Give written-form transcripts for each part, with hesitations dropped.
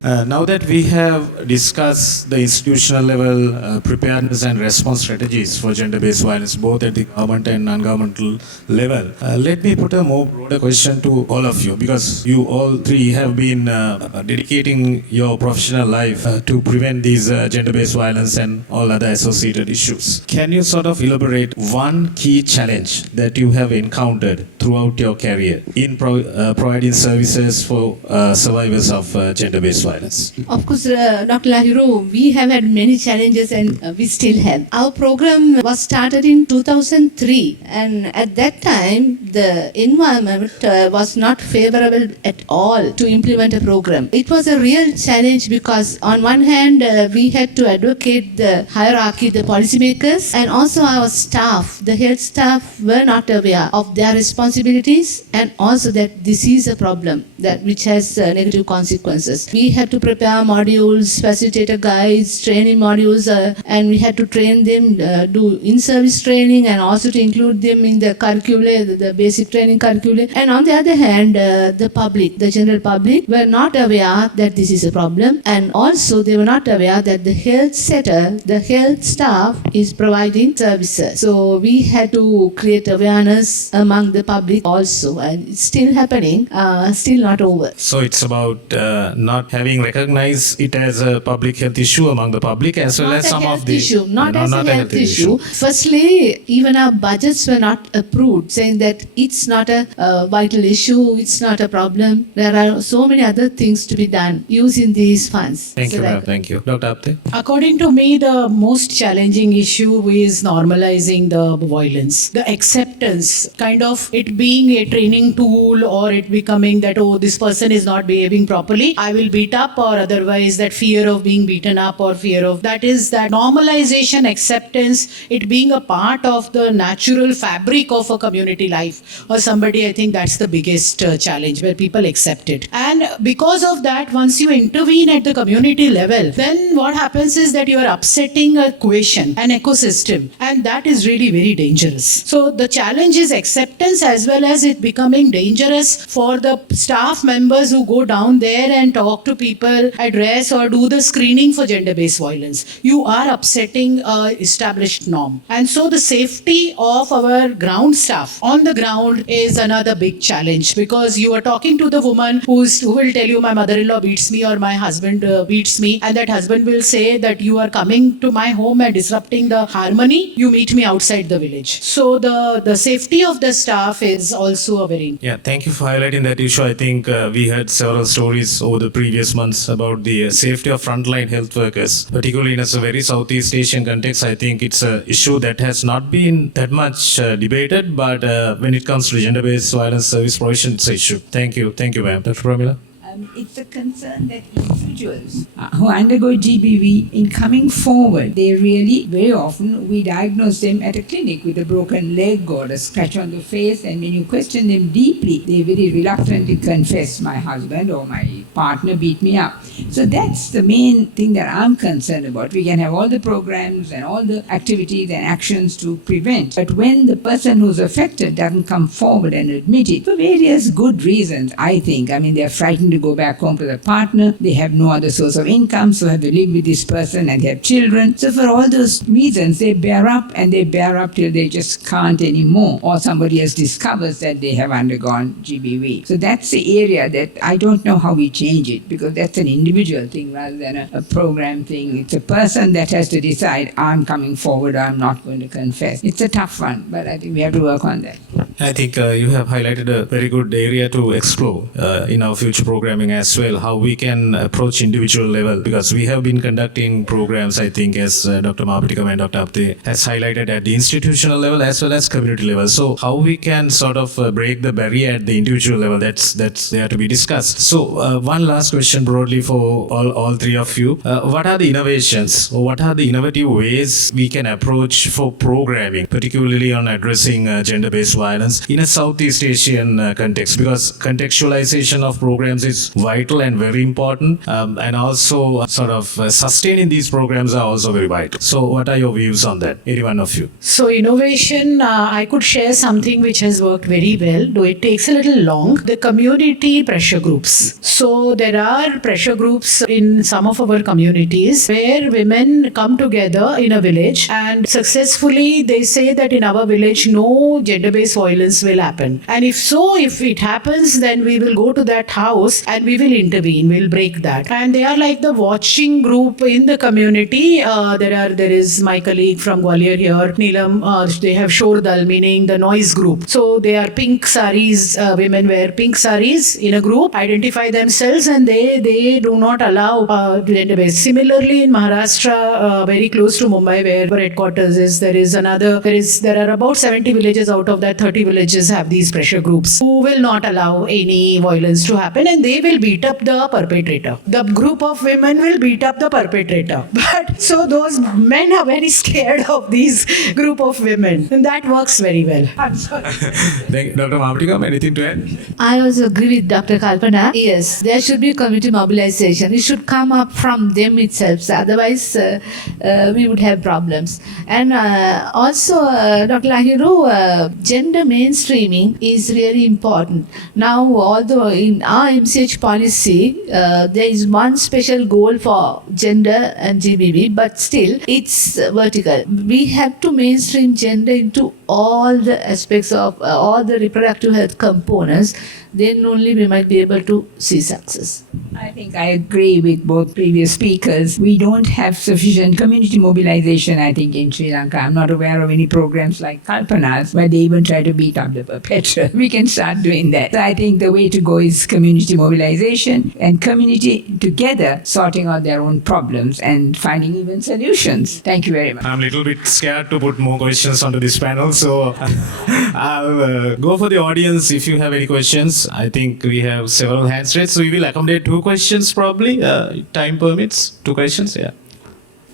Now that we have discussed the institutional level preparedness and response strategies for gender-based violence, both at the government and non-governmental level, let me put a more broader question to all of you, because you all three have been dedicating your professional life to prevent these gender-based violence and all other associated issues. Can you sort of elaborate one key challenge that you have encountered throughout your career in providing services for survivors of gender-based violence? Of course, Dr. Lahiru, we have had many challenges and we still have. Our program was started in 2003, and at that time, the environment was not favorable at all to implement a program. It was a real challenge because, on one hand, we had to advocate the hierarchy, the policymakers, and also our staff. The health staff were not aware of their responsibilities and also that this is a problem which has negative consequences. We had to prepare modules, facilitator guides, training modules, and we had to train them, do in-service training, and also to include them in the curricula, the basic training curricula. And on the other hand, the public, the general public, were not aware that this is a problem, and also they were not aware that the health sector, the health staff is providing services. So we had to create awareness among the public also, and it's still happening, still not over. So it's about not having recognized it as a public health issue among the public, as well Not as a some health of the issue, not no, as not a health issue. Firstly, even our budgets were not approved, saying that it's not a vital issue, it's not a problem. There are so many other things to be done using these funds. Thank So you, that- ma'am. Thank you, Dr. Apte. According to me, the most challenging issue is normalizing the violence. The acceptance, kind of it being a training tool or it becoming that, oh, this person is not behaving properly, I will beat up, or otherwise that fear of being beaten up or fear of that is that normalization, acceptance, it being a part of the natural fabric of a community life or somebody, I think that's the biggest challenge where people accept it. And because of that, once you intervene at the community level, then what happens is that you are upsetting a cohesion, an ecosystem, and that is really very dangerous. So the challenge is acceptance as well as it becoming dangerous for the staff members who go down there and talk to people, address or do the screening for gender-based violence. You are upsetting a established norm. And so the safety of our ground staff on the ground is another big challenge, because you are talking to the woman who will tell you, my mother-in-law beats me or my husband beats me, and that husband will say that you are coming to my home and disrupting the harmony, you meet me outside the village. So the safety of the staff is also a very Yeah, thank you for highlighting that issue. I think we heard several stories over the previous months about the safety of frontline health workers, particularly in a very Southeast Asian context. I think it's an issue that has not been that much debated, but when it comes to gender-based violence service provision, it's an issue. Thank you, ma'am. Dr. Pramila? It's a concern that individuals who undergo GBV, in coming forward, they really, very often, we diagnose them at a clinic with a broken leg or a scratch on the face, and when you question them deeply, they very reluctantly confess, my husband or my partner beat me up. So that's the main thing that I'm concerned about. We can have all the programs and all the activities and actions to prevent, but when the person who's affected doesn't come forward and admit it, for various good reasons, I think, they're frightened to go back home to their partner, they have no other source of income, so have to live with this person and have children. So for all those reasons, they bear up and they bear up till they just can't anymore, or somebody else discovers that they have undergone GBV. So that's the area that I don't know how we change it, because that's an individual thing rather than a program thing. It's a person that has to decide, I'm coming forward, I'm not going to confess. It's a tough one, but I think we have to work on that. I think you have highlighted a very good area to explore in our future programming as well, how we can approach individual level, because we have been conducting programs, I think, as Dr. Mahapatikam and Dr. Apte has highlighted, at the institutional level as well as community level. So how we can sort of break the barrier at the individual level, that's there to be discussed. So one last question broadly for all three of you. What are the innovations, or what are the innovative ways we can approach for programming, particularly on addressing gender-based violence violence in a Southeast Asian context, because contextualization of programs is vital and very important, and also sort of sustaining these programs are also very vital. So what are your views on that, any one of you? So innovation, I could share something which has worked very well, though it takes a little long. The community pressure groups. So there are pressure groups in some of our communities where women come together in a village and successfully they say that in our village no gender-based violence will happen. And if it happens, then we will go to that house and we will intervene, we'll break that. And they are like the watching group in the community. There is my colleague from Gwalior here, Neelam, they have Shordal, meaning the noise group. So they are pink saris, women wear pink saris in a group, identify themselves, and they do not allow gender-based. Similarly in Maharashtra, very close to Mumbai where our headquarters is, there are about 70 villages. Out of that, 30 villages have these pressure groups who will not allow any violence to happen, and they will beat up the perpetrator. The group of women will beat up the perpetrator. But so those men are very scared of these group of women, and that works very well. I'm sorry. Thank you. Dr. Mamatikam, anything to add? I also agree with Dr. Kalpana. Yes, there should be community mobilization. It should come up from them itself. So otherwise, we would have problems. And also, Dr. Lahiru, gender mainstreaming is really important. Now, although in our MCH policy, there is one special goal for gender and GBV, but still, it's vertical. We have to mainstream gender into all the aspects of all the reproductive health components, then only we might be able to see success. I think I agree with both previous speakers. We don't have sufficient community mobilization, I think, in Sri Lanka. I'm not aware of any programs like Kalpana's where they even try to beat up the perpetrator. We can start doing that. So I think the way to go is community mobilization and community together sorting out their own problems and finding even solutions. Thank you very much. I'm a little bit scared to put more questions onto this panel, so I'll go for the audience if you have any questions. I think we have several hands raised, so we will accommodate 2 questions probably. Time permits. 2 questions, yeah.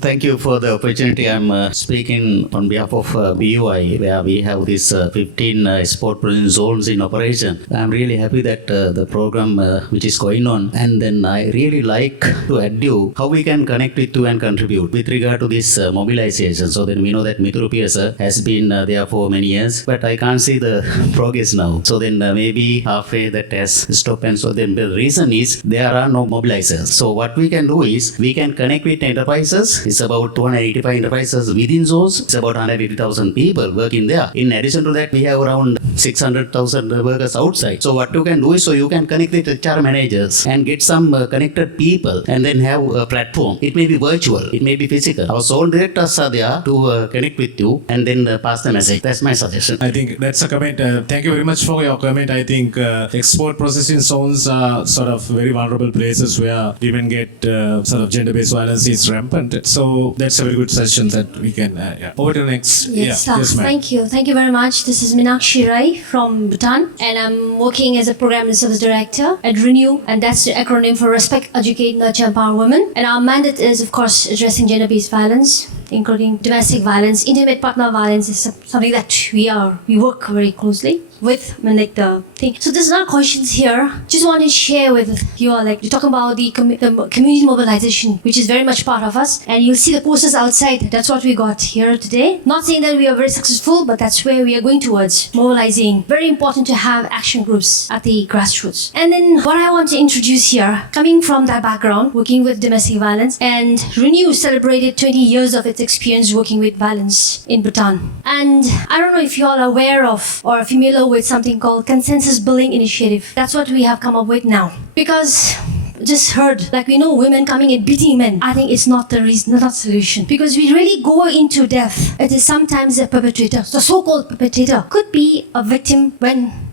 Thank you for the opportunity. I'm speaking on behalf of BUI, where we have these 15 sport prison zones in operation. I'm really happy that the program which is going on, and then I really like to add you how we can connect with you and contribute with regard to this mobilization. So then we know that Mithurupiya sir has been there for many years, but I can't see the progress now. So then maybe halfway that has stopped, and so then the reason is there are no mobilizers. So what we can do is we can connect with enterprises. It's about 285 enterprises within those. It's about 180,000 people working there. In addition to that, we have around 600,000 workers outside. So what you can do is, so you can connect with HR managers and get some connected people and then have a platform. It may be virtual, it may be physical. Our zone directors are there to connect with you and then pass the message. That's my suggestion. I think that's a comment. Thank you very much for your comment. I think export processing zones are sort of very vulnerable places where women get sort of gender-based violence is rampant. So that's a very good session that we can, yeah. Over to the next. Yes, yes, ma'am. thank you. Thank you very much. This is Meenakshi Rai from Bhutan, and I'm working as a program and service director at Renew, and that's the acronym for Respect, Educate, Nurture, Empower Women. And our mandate is, of course, addressing gender-based violence, including domestic violence. Intimate partner violence is something that we work very closely with, like the thing. So there's a lot of questions here. Just want to share with you all, like you talk about the community mobilization, which is very much part of us. And you'll see the posters outside. That's what we got here today. Not saying that we are very successful, but that's where we are going towards, mobilizing. Very important to have action groups at the grassroots. And then what I want to introduce here, coming from that background, working with domestic violence, and Renew celebrated 20 years of its experience working with violence in Bhutan. And I don't know if you all are aware of or are familiar with something called Consensus Building Initiative. That's what we have come up with now. Because just heard, like we know women coming and beating men. I think it's not the reason, not the solution. Because we really go into depth. It is sometimes the perpetrator, the so-called perpetrator, could be a victim when,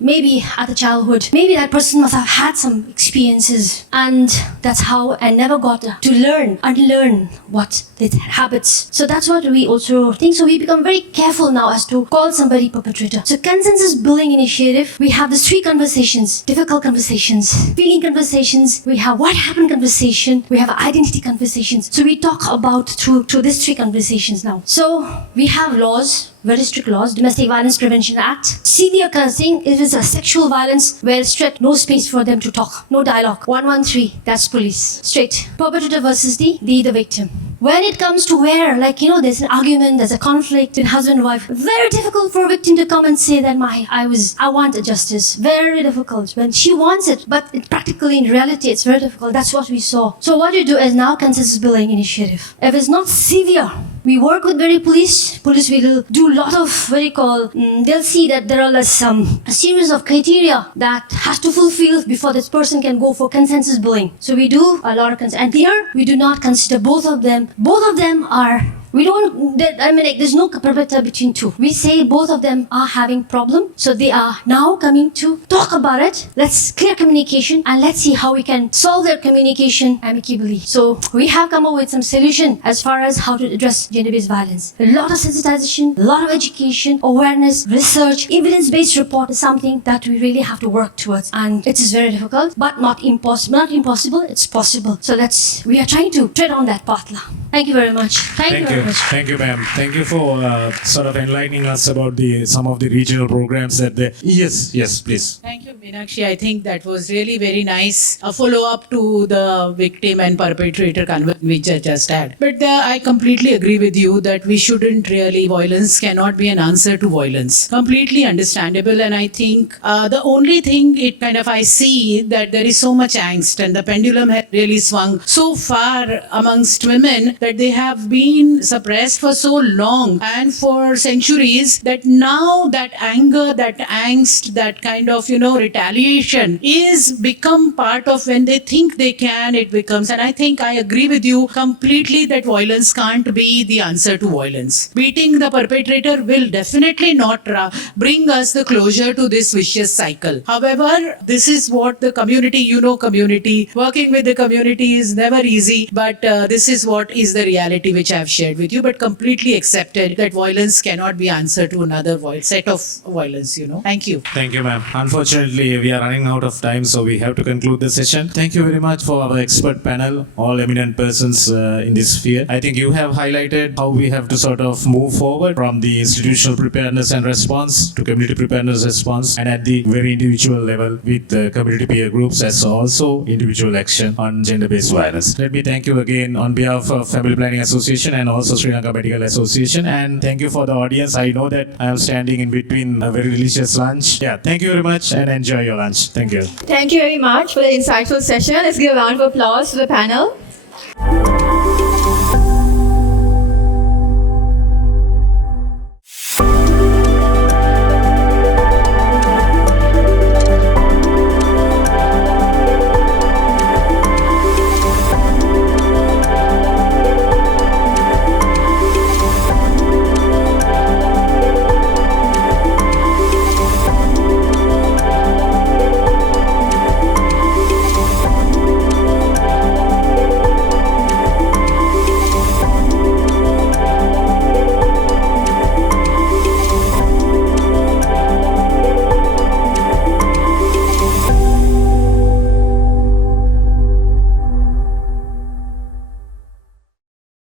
maybe at the childhood, maybe that person must have had some experiences, and that's how I never got to unlearn what the habits. So that's what we also think. So we become very careful now as to call somebody perpetrator. So Consensus Building Initiative, we have these 3 conversations, difficult conversations, feeling conversations, we have what happened conversation, we have identity conversations. So we talk about through these 3 conversations now. So we have laws, very strict laws. Domestic Violence Prevention Act. Severe thing, if it's a sexual violence, well, straight, no space for them to talk, no dialogue. 113, that's police. Straight. Perpetrator versus the victim. When it comes to where, there's an argument, there's a conflict in husband and wife, very difficult for a victim to come and say that I want a justice. Very difficult when she wants it, but practically in reality, it's very difficult. That's what we saw. So what we do is now consensus building initiative. If it's not severe, we work with police. Police will do a lot of they'll see that there are a series of criteria that has to fulfill before this person can go for consensus bullying. So we do a lot of and here we do not consider both of them. Both of them are. There's no perpetrator between two. We say both of them are having problem, so they are now coming to talk about it. Let's clear communication and let's see how we can solve their communication amicably. So we have come up with some solution as far as how to address gender-based violence. A lot of sensitization, a lot of education, awareness, research, evidence-based report is something that we really have to work towards. And it is very difficult, but not impossible. Not impossible, it's possible. So we are trying to tread on that path now. Thank you very much. Thank you very much. Thank you, ma'am. Thank you for sort of enlightening us about some of the regional programs that they. Yes, please. Thank you, Meenakshi. I think that was really very nice. A follow-up to the victim and perpetrator conversation we just had. But I completely agree with you that we shouldn't really, violence cannot be an answer to violence. Completely understandable. And I think the only thing I see that there is so much angst and the pendulum has really swung so far amongst women that they have been suppressed for so long and for centuries that now that anger, that angst, that retaliation is become part of when they think they can, it becomes. And I think I agree with you completely that violence can't be the answer to violence. Beating the perpetrator will definitely not bring us the closure to this vicious cycle. However, this is what the community, community, working with the community is never easy, but this is what is the reality which I have shared with you, but completely accepted that violence cannot be answer to another set of violence, Thank you. Thank you, ma'am. Unfortunately, we are running out of time, so we have to conclude the session. Thank you very much for our expert panel, all eminent persons in this sphere. I think you have highlighted how we have to sort of move forward from the institutional preparedness and response to community preparedness response, and at the very individual level with community peer groups as also individual action on gender-based violence. Let me thank you again on behalf of Family Planning Association and also Sri Lanka Medical Association, and thank you for the audience. I know that I am standing in between a very delicious lunch. Yeah, thank you very much and enjoy your lunch. Thank you. Thank you very much for the insightful session. Let's give a round of applause to the panel.